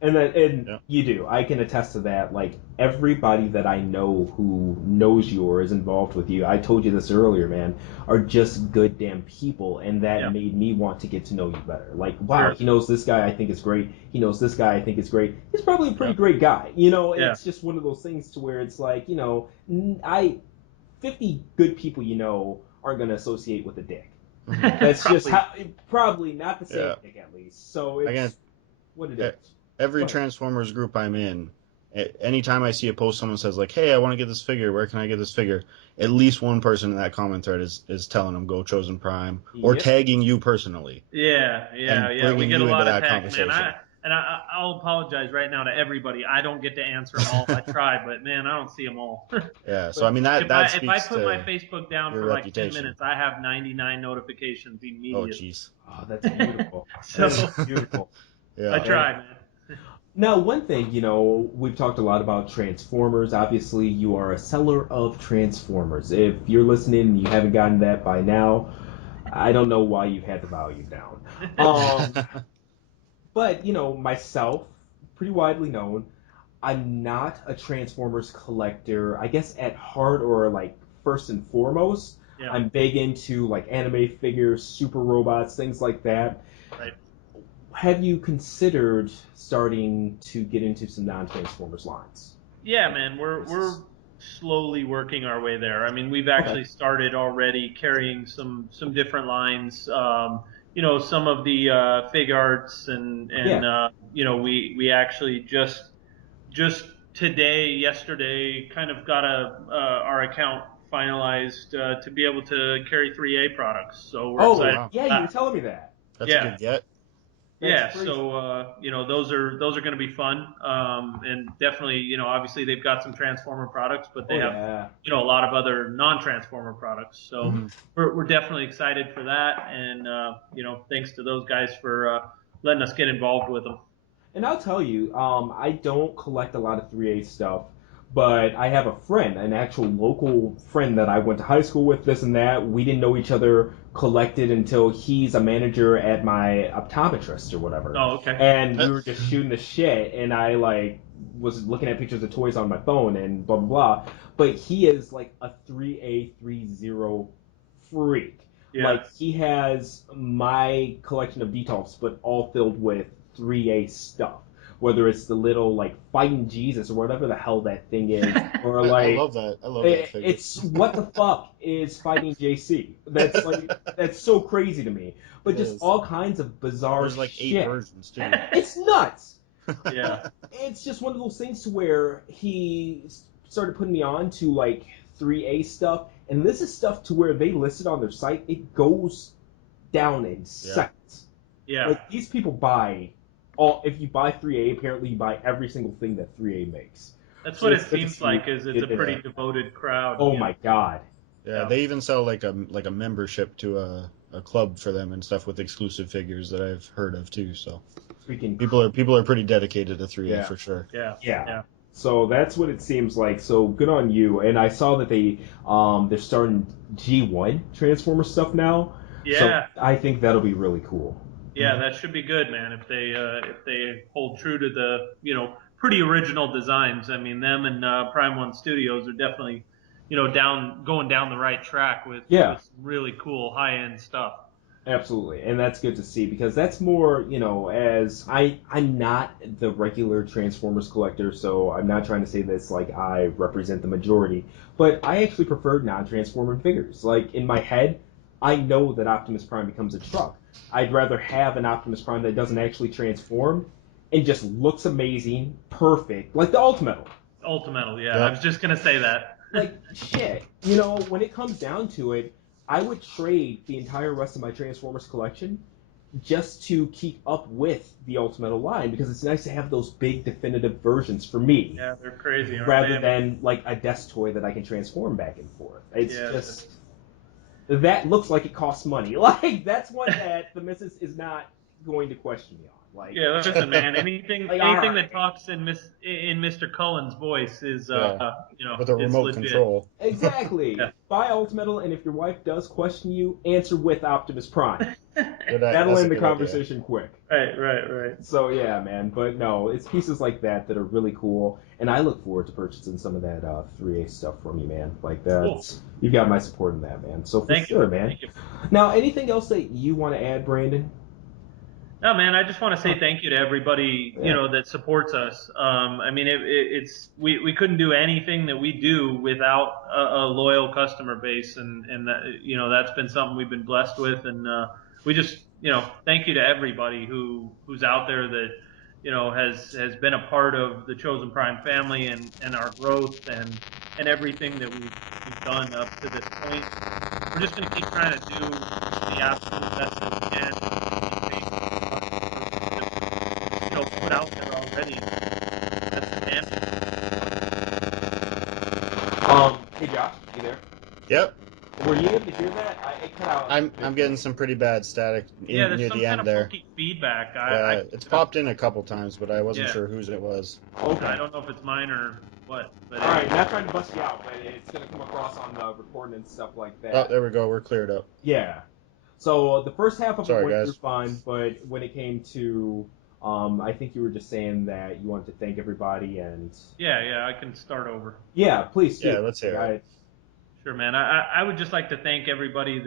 And you do. I can attest to that. Like everybody that I know who knows you or is involved with you, I told you this earlier, man, are just good damn people, and that made me want to get to know you better. Like, wow, he knows this guy I think is great. He knows this guy I think is great. He's probably a pretty great guy. It's just one of those things to where it's like, 50 good people aren't going to associate with a dick. That's just probably not the same dick at least. So it's what it is. Every Transformers group I'm in, anytime I see a post, someone says like, "Hey, I want to get this figure. Where can I get this figure?" At least one person in that comment thread is telling them go Chosen Prime or tagging you personally. Yeah. We get a lot of tags, man. I'll apologize right now to everybody. I don't get to answer them all. I try, but man, I don't see them all. Yeah, so I mean if I put my Facebook down for like 10 minutes, I have 99 notifications immediately. Oh, jeez. Oh, that's beautiful. That's beautiful. Yeah. I try, man. Now, one thing, we've talked a lot about Transformers. Obviously, you are a seller of Transformers. If you're listening and you haven't gotten that by now, I don't know why you had the volume down. But, myself, pretty widely known, I'm not a Transformers collector, I guess at heart or like first and foremost. Yeah. I'm big into like anime figures, super robots, things like that. Right. Have you considered starting to get into some non-Transformers lines? Yeah, man, we're slowly working our way there. I mean, we've actually started already carrying some different lines. Some of the fig arts and we actually just yesterday, kind of got our account finalized to be able to carry 3A products. So we're excited. Wow. Yeah, you were telling me that. That's a good get. So those are going to be fun, and definitely obviously they've got some Transformer products, but they have a lot of other non-Transformer products. So we're definitely excited for that, and thanks to those guys for letting us get involved with them. And I'll tell you, I don't collect a lot of 3A stuff, But I have a friend, an actual local friend that I went to high school with, this and that. We didn't know each other collected until he's a manager at my optometrist or whatever. Oh, okay. And we were just shooting the shit, and I like was looking at pictures of toys on my phone and blah blah blah. But he is like a 3A30 freak. Yeah. Like he has my collection of detox, but all filled with 3A stuff. Whether it's the little like fighting Jesus or whatever the hell that thing is, or I like love that. I love that figure. it's what the fuck is fighting JC? That's like that's so crazy to me. But It just is. all kinds of bizarre There's like 8 shit. versions too. It's nuts. Yeah. It's just one of those things to where he started putting me on to like 3A stuff, and this is stuff to where they listed on their site. It goes down in seconds. Yeah. Like these people buy all. If you buy 3A, apparently you buy every single thing that 3A makes. That's So what it's it good to seems see like. Is it's a it- pretty devoted crowd. Oh you my know? god. Yeah, they even sell like a membership to a club for them and stuff with exclusive figures that I've heard of too. So Freaking people are pretty dedicated to 3A Yeah. for sure. Yeah. Yeah. Yeah. So that's what it seems like. So good on you. And I saw that they're starting G1 Transformer stuff now. Yeah. So I think that'll be really cool. Yeah, that should be good, man. If they hold true to the pretty original designs. I mean, them and Prime One Studios are definitely going down the right track with Yeah. some really cool high end stuff. Absolutely, and that's good to see because that's more, as I'm not the regular Transformers collector, so I'm not trying to say this like I represent the majority, but I actually prefer non-Transformer figures. Like in my head, I know that Optimus Prime becomes a truck. I'd rather have an Optimus Prime that doesn't actually transform and just looks amazing, perfect, like the Ultimetal. Ultimetal, yeah. Yep. I was just gonna say that. Like shit, when it comes down to it, I would trade the entire rest of my Transformers collection just to keep up with the Ultimetal line because it's nice to have those big definitive versions for me Yeah, they're crazy, aren't rather they? than like a desk toy that I can transform back and forth. It's Yeah, just that looks like it costs money. Like that's one that the missus is not going to question me on. Like yeah. Listen, man. Anything Like, anything alright. that talks in Mr. Cullen's voice is Yeah. With a is remote legit. control. Exactly. Yeah. Buy Ultimetal, and if your wife does question you, answer with Optimus Prime. Good, That'll that's a end the good idea. conversation quick. Right. So yeah, man. But no, it's pieces like that that are really cool, and I look forward to purchasing some of that 3A stuff from you, man. Like that's you've got my support in that, man. So for Thank you. sure, man. Thank you. Now, anything else that you want to add, Brandon? No, man, I just want to say thank you to everybody, that supports us. I mean, we couldn't do anything that we do without a loyal customer base, and that, that's been something we've been blessed with, and we just, thank you to everybody who's out there that, has been a part of the Chosen Prime family and our growth and everything that we've done up to this point. We're just going to keep trying to do the absolute best that we can. Put out there already. That's the damage. Hey Josh, you there? Yep. Were you able to hear that? It cut out. I'm getting some pretty bad static Yeah, there's near some the kind end of there. funky feedback. It's popped in a couple times, but I wasn't sure whose it was. Okay. I don't know if it's mine or what. But All right, not trying to bust you out, but it's gonna come across on the recording and stuff like that. Oh, there we go. We're cleared up. Yeah. So the first half of Sorry, it went guys. through fine, but when it came to, I think you were just saying that you wanted to thank everybody and. Yeah, I can start over. Yeah, please do. Yeah, let's hear it. Sure, man. I would just like to thank everybody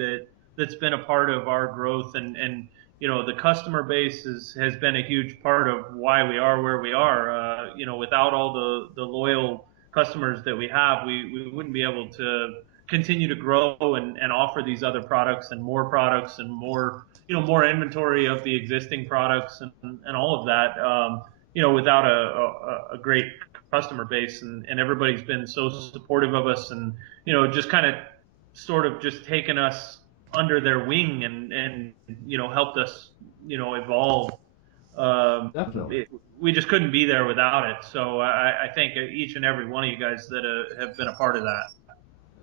that's been a part of our growth and the customer base has been a huge part of why we are where we are. Without all the loyal customers that we have, we wouldn't be able to continue to grow and offer these other products and more more inventory of the existing products and all of that. Without a great customer base and everybody's been so supportive of us and just kind of sort of just taken us under their wing and helped us evolve. Definitely. We just couldn't be there without it. So I thank each and every one of you guys that have been a part of that.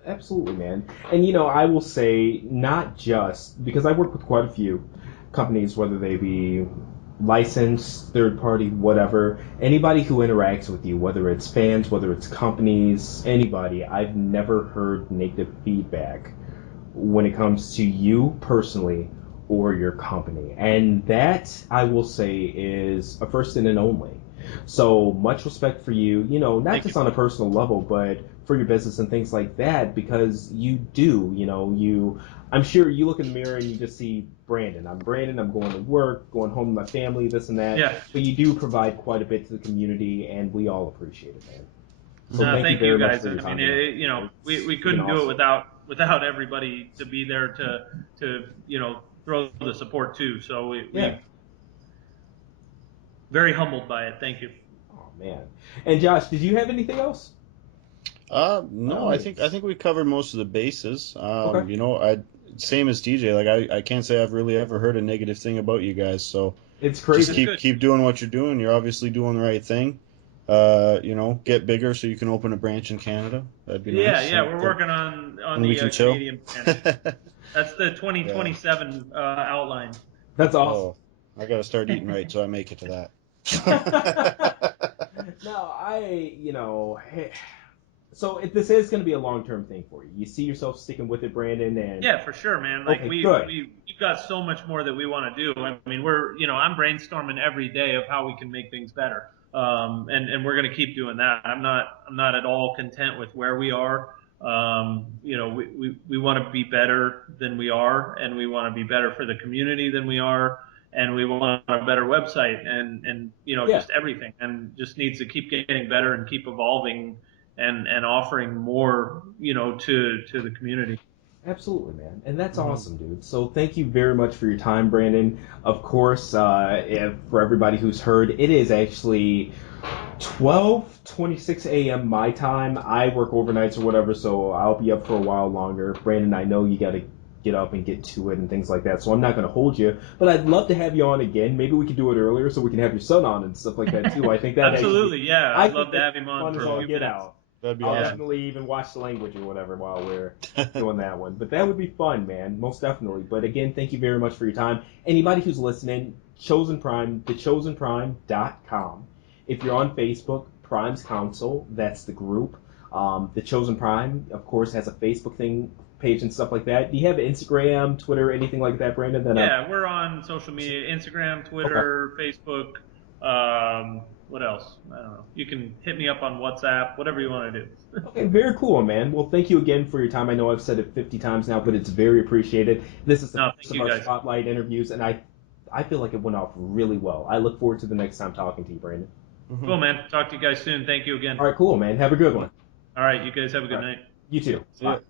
Absolutely, man. And I will say not just because I work with quite a few companies, whether they be licensed, third party, whatever, anybody who interacts with you, whether it's fans, whether it's companies, anybody, I've never heard negative feedback when it comes to you personally or your company. And that, I will say, is a first and an only. So much respect for you, not Thank just you. on a personal level, but for your business and things like that, because you do, I'm sure you look in the mirror and you just see Brandon. I'm Brandon, I'm going to work, going home to my family, this and that. Yeah. But you do provide quite a bit to the community, and we all appreciate it, man. So No, thank you thank you very much guys. for your I mean, time tonight. we It's been couldn't do it awesome. without everybody to be there to throw the support too. So Yeah. we very humbled by it. Thank you. Oh man. And Josh, did you have anything else? By all No, I means. think we covered most of the bases. Okay. I same as TJ. Like I can't say I've really ever heard a negative thing about you guys. So It's just That's crazy. good. keep doing what you're doing. You're obviously doing the right thing. Get bigger so you can open a branch in Canada. That'd be Yeah, nice. yeah, we're working on And we the can chill. Canadian branch. That's the Yeah. 2027 outline. That's awesome. Oh, I gotta start eating right so I make it to that. No, so if this is going to be a long-term thing for you, you see yourself sticking with it, Brandon, and Yeah, for sure, man. Like okay, good. we've got so much more that we want to do. I mean, I'm brainstorming every day of how we can make things better. And we're going to keep doing that. I'm not at all content with where we are. We want to be better than we are, and we want to be better for the community than we are, and we want a better website and Yeah, just everything, and just needs to keep getting better and keep evolving and offering more, to the community. absolutely, man. And that's Mhm. awesome, dude. So thank you very much for your time, Brandon. Of course, for everybody who's heard, it is actually 12:26 a.m. my time. I work overnights or whatever, so I'll be up for a while longer. Brandon, I know you got to get up and get to it and things like that, so I'm not going to hold you. But I'd love to have you on again. Maybe we could do it earlier so we can have your son on and stuff like that too. I think that actually, Absolutely, yeah. I I'd think love to that's have him on fun for as a all few get minutes. out. That'd be I'll Yeah. awesome. definitely even watch the language or whatever while we're doing that one. But that would be fun, man. Most definitely. But again, thank you very much for your time. Anybody who's listening, Chosen Prime, thechosenprime.com. If you're on Facebook, Prime's Council, that's the group. The Chosen Prime, of course, has a Facebook page and stuff like that. Do you have Instagram, Twitter, anything like that, Brandon? Yeah, we're on social media: Instagram, Okay. Twitter, Facebook. What else? I don't know. You can hit me up on WhatsApp, whatever you want to do. Okay, very cool, man. Well, thank you again for your time. I know I've said it 50 times now, but it's very appreciated. This is the No, first thank of you our guys. spotlight interviews, and I feel like it went off really well. I look forward to the next time talking to you, Brandon. Cool, man. Talk to you guys soon. Thank you again. All right, cool, man. Have a good one. All right, you guys have a All good right. night. You too. See ya. Bye.